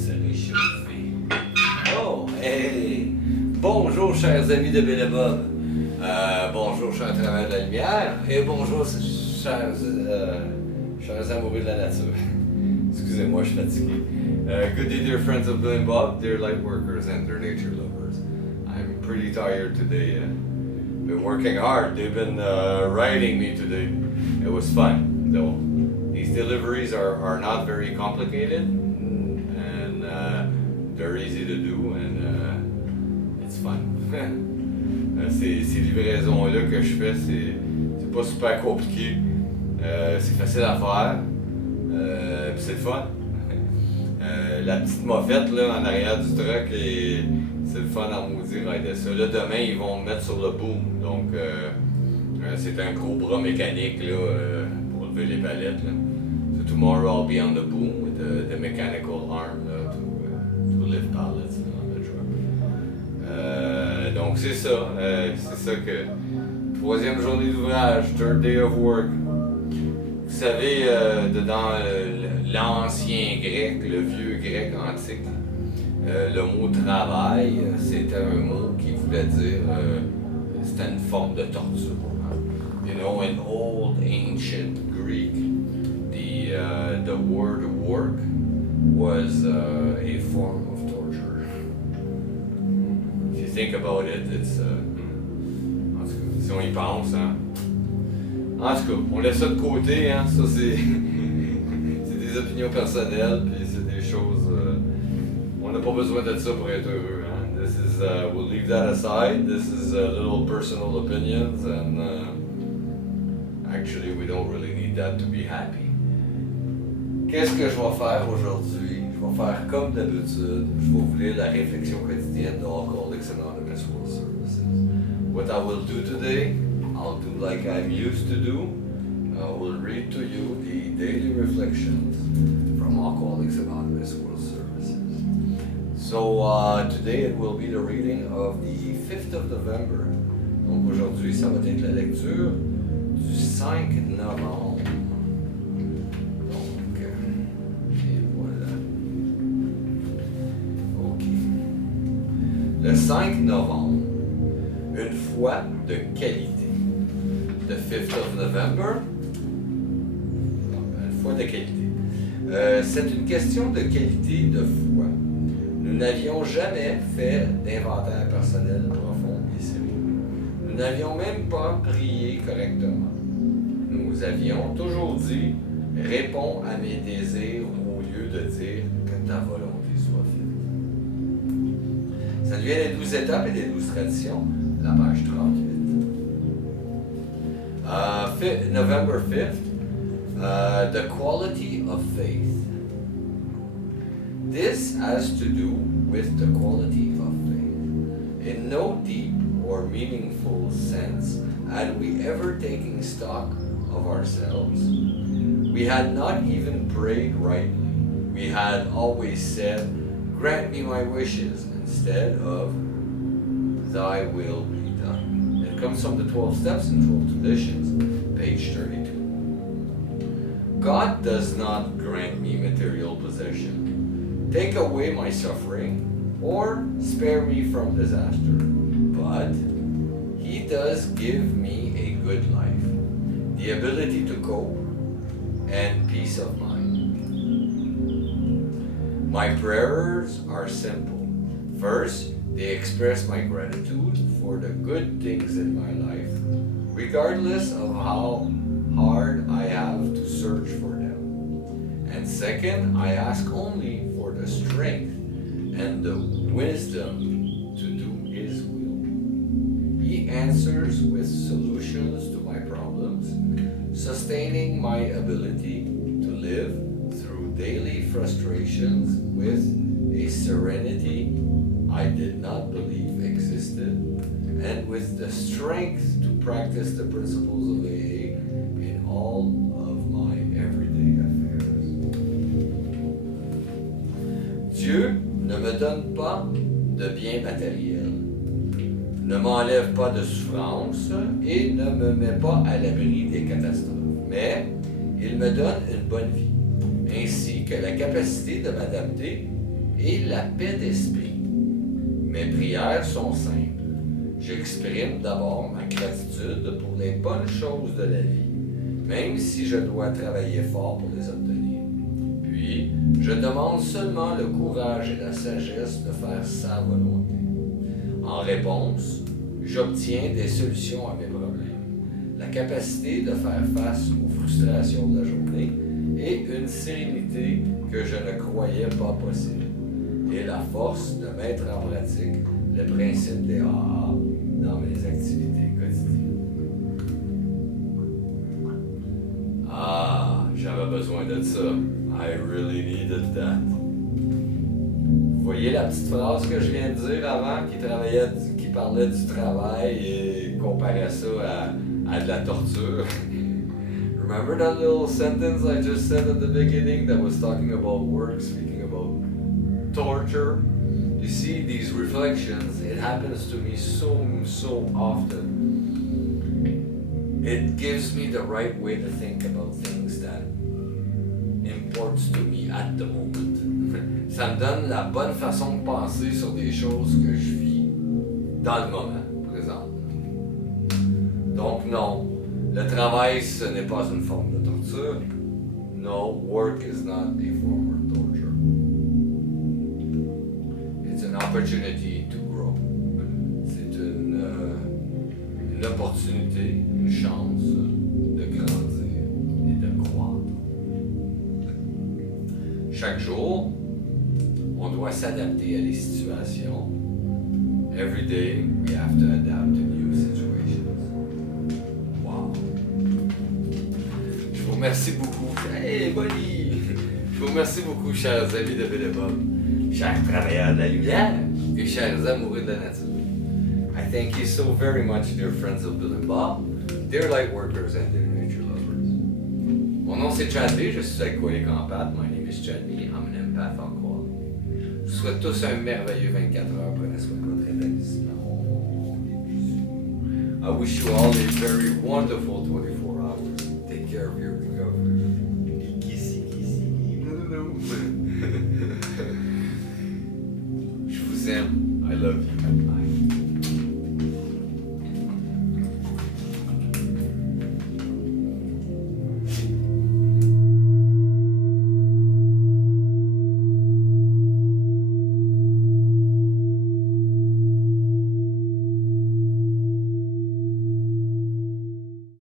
se réchauffer. Oh, hey! Bonjour, chers amis de Bill et Bob. Bonjour, chers travailleurs de la Lumière. Et bonjour, chers amoureux de la nature. Excusez-moi, je suis fatigué. Good day, dear friends of Bill and Bob, dear light workers and dear nature lovers. I'm pretty tired today. Been working hard. They've been writing me today. It was fun, though. These deliveries are not very complicated, and they're easy to do, and it's fun. Ces livraisons-là que je fais, c'est pas super compliqué. C'est facile à faire, puis c'est le fun. La petite moffette là, en arrière du truck, c'est le fun à maudire aider ça. Là, demain, ils vont me mettre sur le boom. Donc, c'est un gros bras mécanique là, pour lever les palettes. Là. So tomorrow I'll be on the boom with the mechanical arm to lift pallets on the truck. Donc, c'est ça. C'est ça que... Troisième journée d'ouvrage, third day of work. Vous savez, dans l'ancien grec, le vieux grec antique, le mot travail, c'était un mot qui voulait dire, c'était une forme de torture. Hein? You know, in old ancient Greek, the word work was a form of torture. If you think about it, it's, en tout cas, si on y pense, hein. En tout cas, on laisse ça de côté, hein, ça c'est des opinions personnelles, puis c'est des choses, on n'a pas besoin de ça pour être heureux, hein. This is, we'll leave that aside, this is little personal opinions, and actually we don't really need that to be happy. Qu'est-ce que je vais faire aujourd'hui? Je vais faire comme d'habitude, je vais vous lire la réflexion quotidienne de Alcooliques Anonymes World Services. What I will do today, I'll do like I'm used to do. I will read to you the daily reflections from Alcoholics Anonymous World Services. So today it will be the reading of the 5th of November. Donc aujourd'hui, ça va être la lecture du 5 novembre. Donc, et voilà. Ok. Le 5 novembre, une foi de qualité. The 5th of November, une foi de qualité. C'est une question de qualité de foi. Nous n'avions jamais fait d'inventaire personnel profond et sérieux. Nous n'avions même pas prié correctement. Nous avions toujours dit « Réponds à mes désirs » au lieu de dire « Que ta volonté soit faite ». Ça devient les 12 étapes et les 12 traditions, la page 38. November 5th, the quality of faith. This has to do with the quality of faith. In no deep or meaningful sense had we ever taken stock of ourselves. We had not even prayed rightly. We had always said, "Grant me my wishes," instead of "Thy will be done." It comes from the 12 Steps and 12 Traditions, page 32. God does not grant me material possession, take away my suffering, or spare me from disaster, but He does give me a good life, the ability to cope, and peace of mind. My prayers are simple. First, they express my gratitude for the good things in my life, regardless of how hard I have to search for them. And second, I ask only for the strength and the wisdom to do His will. He answers with solutions to my problems, sustaining my ability to live through daily frustrations with a serenity I did not believe existed, and with the strength to practice the principles of AA in all of my everyday affairs. Dieu ne me donne pas de biens matériels, ne m'enlève pas de souffrance et ne me met pas à l'abri des catastrophes, mais il me donne une bonne vie, ainsi que la capacité de m'adapter et la paix d'esprit. Mes prières sont simples. J'exprime d'abord ma gratitude pour les bonnes choses de la vie, même si je dois travailler fort pour les obtenir. Puis, je demande seulement le courage et la sagesse de faire sa volonté. En réponse, j'obtiens des solutions à mes problèmes, la capacité de faire face aux frustrations de la journée et une sérénité que je ne croyais pas possible, et la force de mettre en pratique le principe des AA dans mes activités quotidiennes. Ah, j'avais besoin de ça. I really needed that. Vous voyez la petite phrase que je viens de dire avant, qui parlait du travail et comparait ça à de la torture? Remember that little sentence I just said at the beginning that was talking about work, speaking about torture? You see, these reflections, it happens to me so often. It gives me the right way to think about things that imports to me at the moment. Ça me donne la bonne façon de penser sur des choses que je vis dans le moment présent. Donc non, le travail ce n'est pas une forme de torture. No, work is not a form of torture. It's an opportunity to grow. C'est une opportunité, une chance de grandir et de croître. Chaque jour, on doit s'adapter à les situations. Every day, we have to adapt to new situations. Wow. Je vous remercie beaucoup. Hey, Bonnie! Je vous remercie beaucoup, chers amis de VIVRE, chers travailleurs de la lumière et chers amoureux de la nature. I thank you so very much, dear friends of Bill and Bob, dear light workers and dear nature lovers. Mon nom c'est Chadley, je suis alcoolique en pâte. My name is Chadley, I'm an empath alcoholic. Je vous souhaite tous un merveilleux 24 heures. Prenez soin de votre rétablissement. I wish you all a very wonderful 24